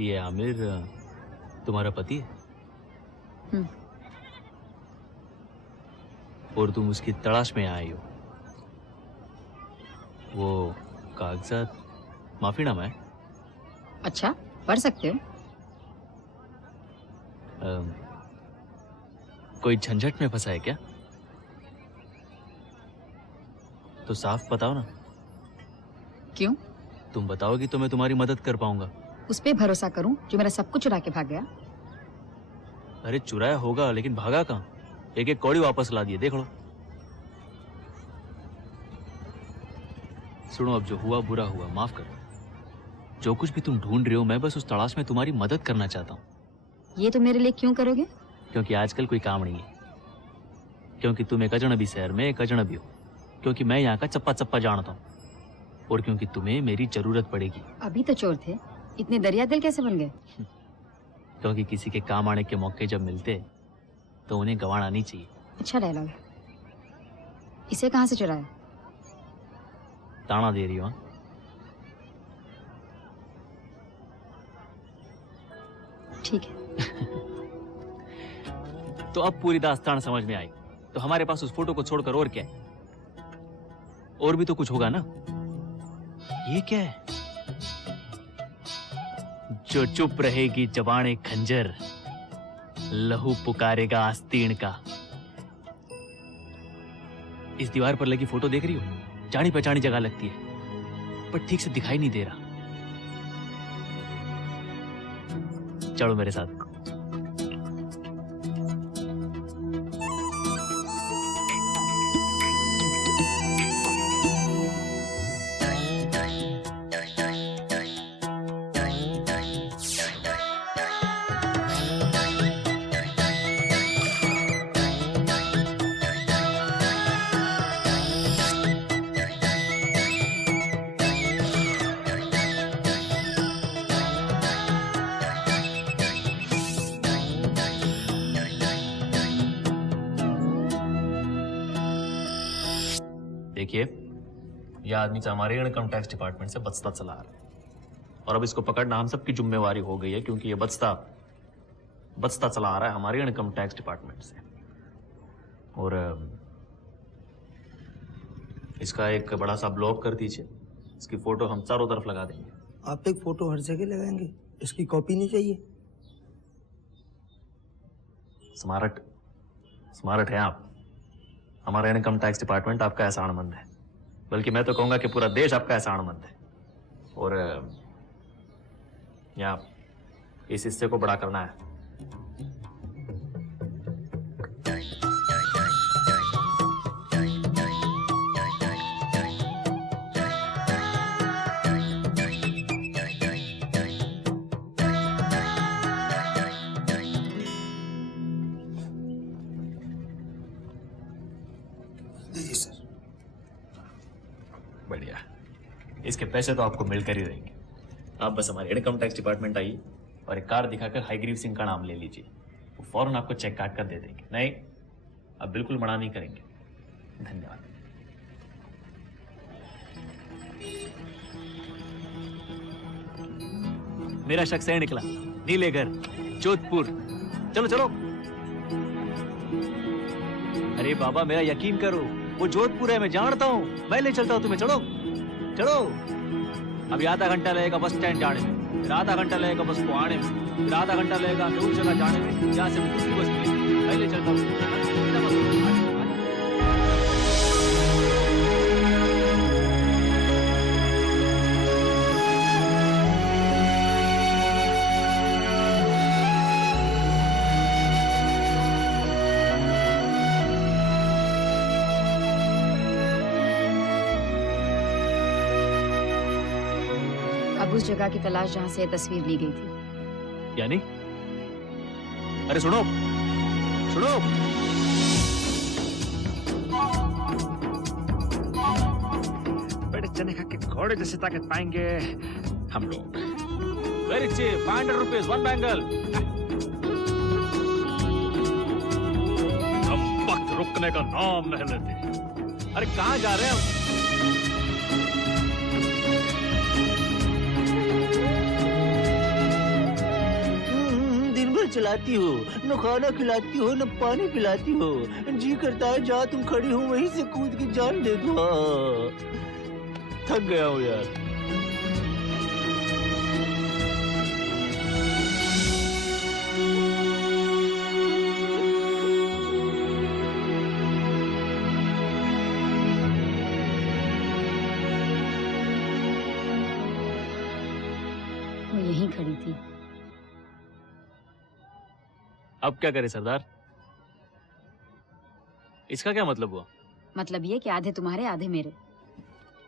ये आमिर तुम्हारा पति है? और तुम उसकी तलाश में आई हो? वो कागजात माफीनामा है? अच्छा, पढ़ सकते हो? कोई झंझट में फंसा है क्या? तो साफ बताओ ना। क्यों? तुम बताओगी तो मैं तुम्हारी मदद कर पाऊंगा। उस पे भरोसा करूं जो मेरा सब कुछ चुरा के भाग गया? अरे चुराया होगा लेकिन भागा कहाँ? एक एक कौड़ी वापस ला दिए, देख लो। सुनो, अब जो हुआ बुरा हुआ, माफ करो। जो कुछ भी तुम ढूंढ रहे हो, मैं बस उस तलाश में तुम्हारी मदद करना चाहता हूँ। ये तो मेरे लिए क्यों करोगे? क्योंकि आजकल कोई काम नहीं है। क्योंकि तुम एक अजनबी शहर में एक अजनबी हो। क्योंकि मैं यहाँ का चप्पा चप्पा जानता हूँ। और क्योंकि तुम्हें मेरी जरूरत पड़ेगी। अभी तो चोर थे, इतने दरिया दिल कैसे बन गए? क्योंकि किसी के काम आने के मौके जब मिलते तो उन्हें गंवाना नहीं चाहिए। अच्छा डायलॉग है। इसे कहाँ से चुराया? ताना दे रही हो? ठीक है। तो अब पूरी दास्तान समझ में आई। तो हमारे पास उस फोटो को छोड़कर और क्या है? और भी तो कुछ होगा ना? ये क्या है? जो चुप रहेगी जबाने खंजर, लहू पुकारेगा आस्तीन का। इस दीवार पर लगी फोटो देख रही हो? जानी पहचानी जगह लगती है, पर ठीक से दिखाई नहीं दे रहा। चलो मेरे साथ। देखिए, यह आदमी से हमारे इनकम टैक्स डिपार्टमेंट से बचता चला आ रहा है, और अब इसको पकड़ना हम सबकी जिम्मेवारी हो गई है, क्योंकि ये बचता चला आ रहा है हमारे इनकम टैक्स डिपार्टमेंट से। और इसका एक बड़ा सा ब्लॉग कर दीजिए। इसकी फोटो हम चारों तरफ लगा देंगे। आप एक फोटो हर जगह लगाएंगे, इसकी कॉपी नहीं चाहिए? स्मार्ट है आप। हमारा इनकम टैक्स डिपार्टमेंट आपका एहसानमंद है, बल्कि मैं तो कहूंगा कि पूरा देश आपका एहसानमंद है। और यहाँ इस हिस्से को बड़ा करना है। बढ़िया, इसके पैसे तो आपको मिलकर ही रहेंगे। आप बस हमारे इनकम टैक्स डिपार्टमेंट आइए और एक कार्ड दिखाकर हाईग्रीव सिंह का नाम ले लीजिए। वो फौरन आपको चेक काट कर दे देंगे। नहीं, आप बिल्कुल मना नहीं करेंगे। धन्यवाद। मेरा शख्स सही निकला। नीलेघर, जोधपुर। चलो चलो। अरे बाबा, मेरा यकीन करो, वो जोधपुर है, मैं जानता हूँ। मैं ले चलता हूँ तुम्हें। चलो चलो। अभी आधा घंटा लगेगा बस स्टैंड जाने में, फिर आधा घंटा लगेगा बस को आने में, फिर आधा घंटा लगेगा हमें उस जगह जाने में जहाँ से दूसरी बस मिलेगी। मैं ले चलता हूँ। अब उस जगह की तलाश जहाँ से ये तस्वीर ली गई थी। यानी? अरे सुनो सुनो। बड़े चने खा के घोड़े जैसे ताकत पाएंगे हम लोग। Very cheap, 500 rupees 1 bangle. हम वक्त रुकने का नाम नहीं लेते। अरे कहाँ जा रहे हैं हम? चलाती हो, न खाना खिलाती हो, न पानी पिलाती हो। जी करता है जहाँ तुम खड़ी हो वहीं से कूद के जान दे दो। हाँ। थक गया हूँ यार। वो यहीं खड़ी थी। अब क्या करे सरदार? इसका क्या मतलब हुआ? मतलब ये कि आधे तुम्हारे आधे मेरे।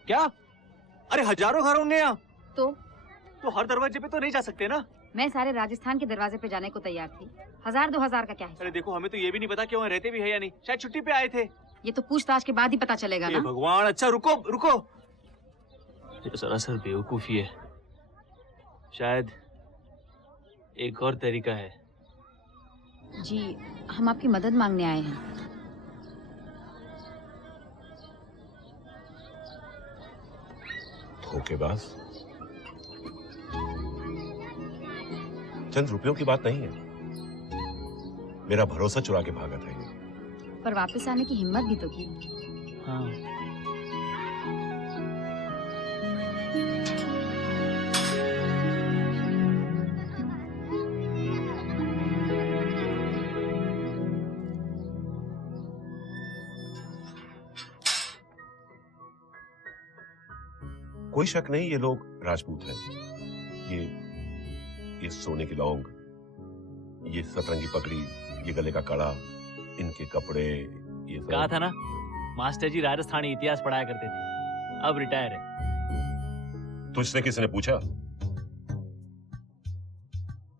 क्या? अरे हजारों घर होंगे यहाँ। तो हर दरवाजे पे तो नहीं जा सकते ना। मैं सारे राजस्थान के दरवाजे पे जाने को तैयार थी। 1000-2000 का क्या है? अरे देखो, हमें तो ये भी नहीं पता कि वहाँ रहते भी है या नहीं। शायद छुट्टी पे आए थे। ये तो पूछताछ के बाद ही पता चलेगा हे ना। भगवान। अच्छा रुको रुको, ये सरासर बेवकूफी है। शायद एक और तरीका है। जी, हम आपकी मदद मांगने आए हैं। धोखेबाज। चंद रुपयों की बात नहीं है, मेरा भरोसा चुरा के भागा था ये। पर वापस आने की हिम्मत भी तो की। हाँ। कोई शक नहीं, ये लोग राजपूत हैं। ये सोने की लौंग, ये सतरंगी पगड़ी, ये गले का कड़ा, इनके कपड़े, ये सब। कहा था ना, मास्टर जी राजस्थानी इतिहास पढ़ाया करते थे। अब रिटायर है। तुझसे किसी ने पूछा?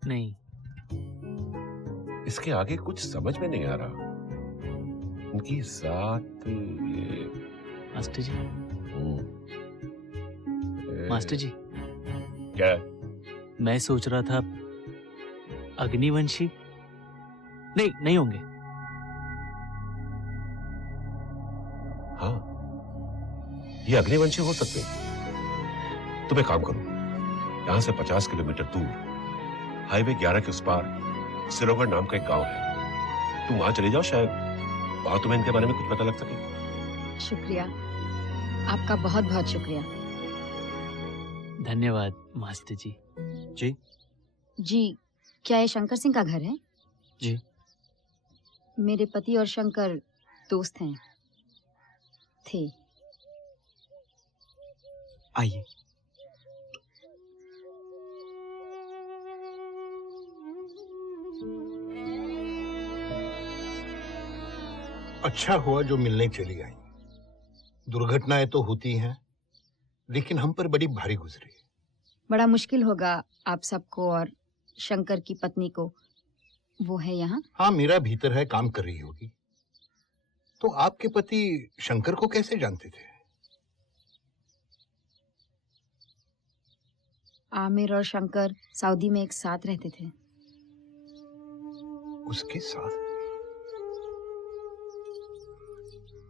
नहीं। इसके आगे कुछ समझ में नहीं आ रहा। इनकी जात ये। मास्टर जी। ए, मास्टर जी, क्या? मैं सोच रहा था अग्निवंशी। नहीं होंगे। हाँ, ये अग्निवंशी हो सकते हैं। तुम एक काम करो, यहां से 50 किलोमीटर दूर हाईवे 11 के उस पार सिरोगढ़ नाम का एक गांव है। तुम वहां चले जाओ, शायद वहां तुम्हें इनके बारे में कुछ पता लग सके। शुक्रिया, आपका बहुत बहुत शुक्रिया। धन्यवाद मास्टर जी। जी, क्या ये शंकर सिंह का घर है? जी। मेरे पति और शंकर दोस्त हैं। थे। आइए। अच्छा हुआ जो मिलने चली आई। दुर्घटनाएं तो होती हैं, लेकिन हम पर बड़ी भारी गुजरी। बड़ा मुश्किल होगा आप सबको और शंकर की पत्नी को। वो है यहाँ? हाँ, मेरा भीतर है, काम कर रही होगी। तो आपके पति शंकर को कैसे जानते थे? आमिर और शंकर सऊदी में एक साथ रहते थे। उसके साथ?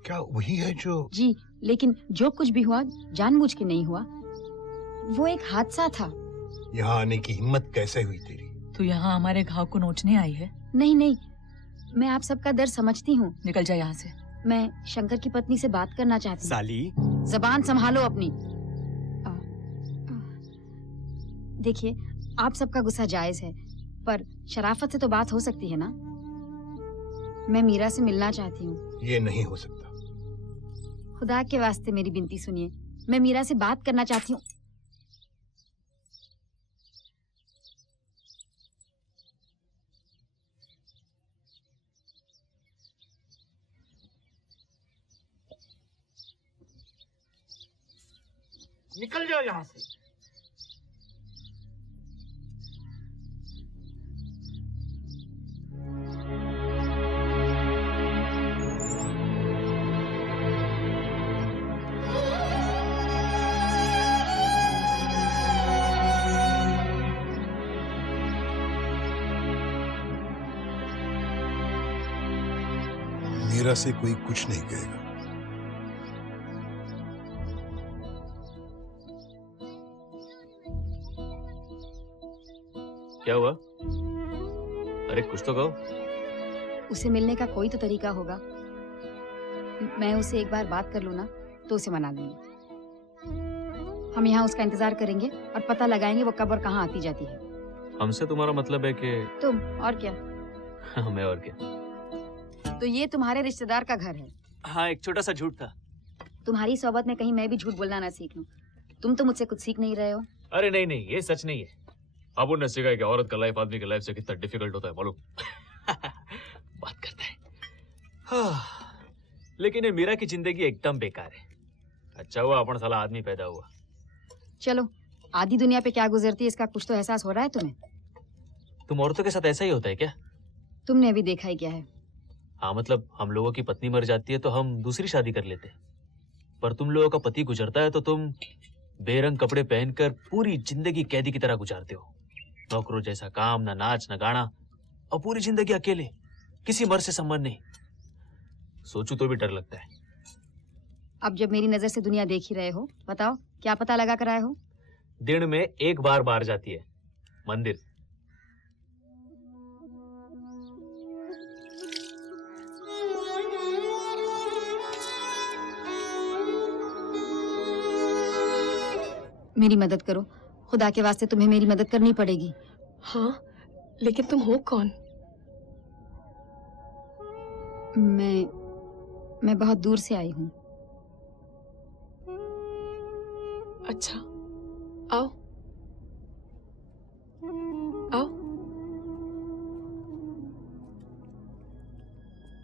क्या वही है जो? जी, लेकिन जो कुछ भी हुआ जानबूझ के नहीं हुआ। वो एक हादसा था। यहाँ आने की हिम्मत कैसे हुई तेरी? तू यहाँ हमारे घाव को नोचने आई है? नहीं, मैं आप सबका दर्द समझती हूँ। निकल जा यहाँ से। मैं शंकर की पत्नी से बात करना चाहती हूँ। साली, जबान संभालो अपनी। देखिए, आप सबका गुस्सा जायज है, पर शराफत से तो बात हो सकती है ना। मैं मीरा से मिलना चाहती हूँ। ये नहीं हो सकता। खुदा के वास्ते मेरी विनती सुनिए, मैं मीरा से बात करना चाहती हूँ। निकल जाओ यहाँ से। मीरा से कोई कुछ नहीं कहेगा। क्या हुआ? अरे कुछ तो कहो। उसे मिलने का कोई तो तरीका होगा। मैं उसे एक बार बात कर लूँ ना तो उसे मना लूंगी। हम यहाँ उसका इंतजार करेंगे और पता लगाएंगे वो कब और कहाँ आती जाती है। हमसे तुम्हारा मतलब है कि तुम और क्या? मैं और क्या? तो ये तुम्हारे रिश्तेदार का घर है। हाँ, एक छोटा सा झूठ था। तुम्हारी सोबत में कहीं मैं भी झूठ बोलना ना सीख लूं। तुम तो मुझसे कुछ सीख नहीं रहे हो। अरे नहीं नहीं, ये सच नहीं है। अब उन्होंने सीखा है कि औरत का लाइफ आदमी की लाइफ से कितना डिफिकल्ट होता है, मालूम? बात करता है। हाँ, लेकिन ये मीरा की जिंदगी एकदम बेकार है। अच्छा हुआ अपन साला आदमी पैदा हुआ। चलो, आधी दुनिया पे क्या गुजरती है इसका कुछ तो एहसास हो रहा है तुम्हें। तुम औरतों के साथ ऐसा ही होता है क्या? तुमने अभी देखा ही क्या है। हाँ, मतलब हम लोगों की पत्नी मर जाती है तो हम दूसरी शादी कर लेते हैं, पर तुम लोगों का पति गुजरता है तो तुम बेरंग कपड़े पहनकर पूरी जिंदगी कैदी की तरह गुजारते हो। नौकरों जैसा काम, ना नाच ना गाना, और पूरी जिंदगी अकेले, किसी मर्द से संबंध नहीं। सोचूं तो भी डर लगता है। अब जब मेरी नजर से दुनिया देख ही रहे हो, बताओ क्या पता लगा कर आए हो? दिन में एक बार बाहर जाती है, मंदिर। मेरी मदद करो, खुदा के वास्ते तुम्हें मेरी मदद करनी पड़ेगी। हाँ, लेकिन तुम हो कौन? मैं बहुत दूर से आई हूँ। अच्छा, आओ।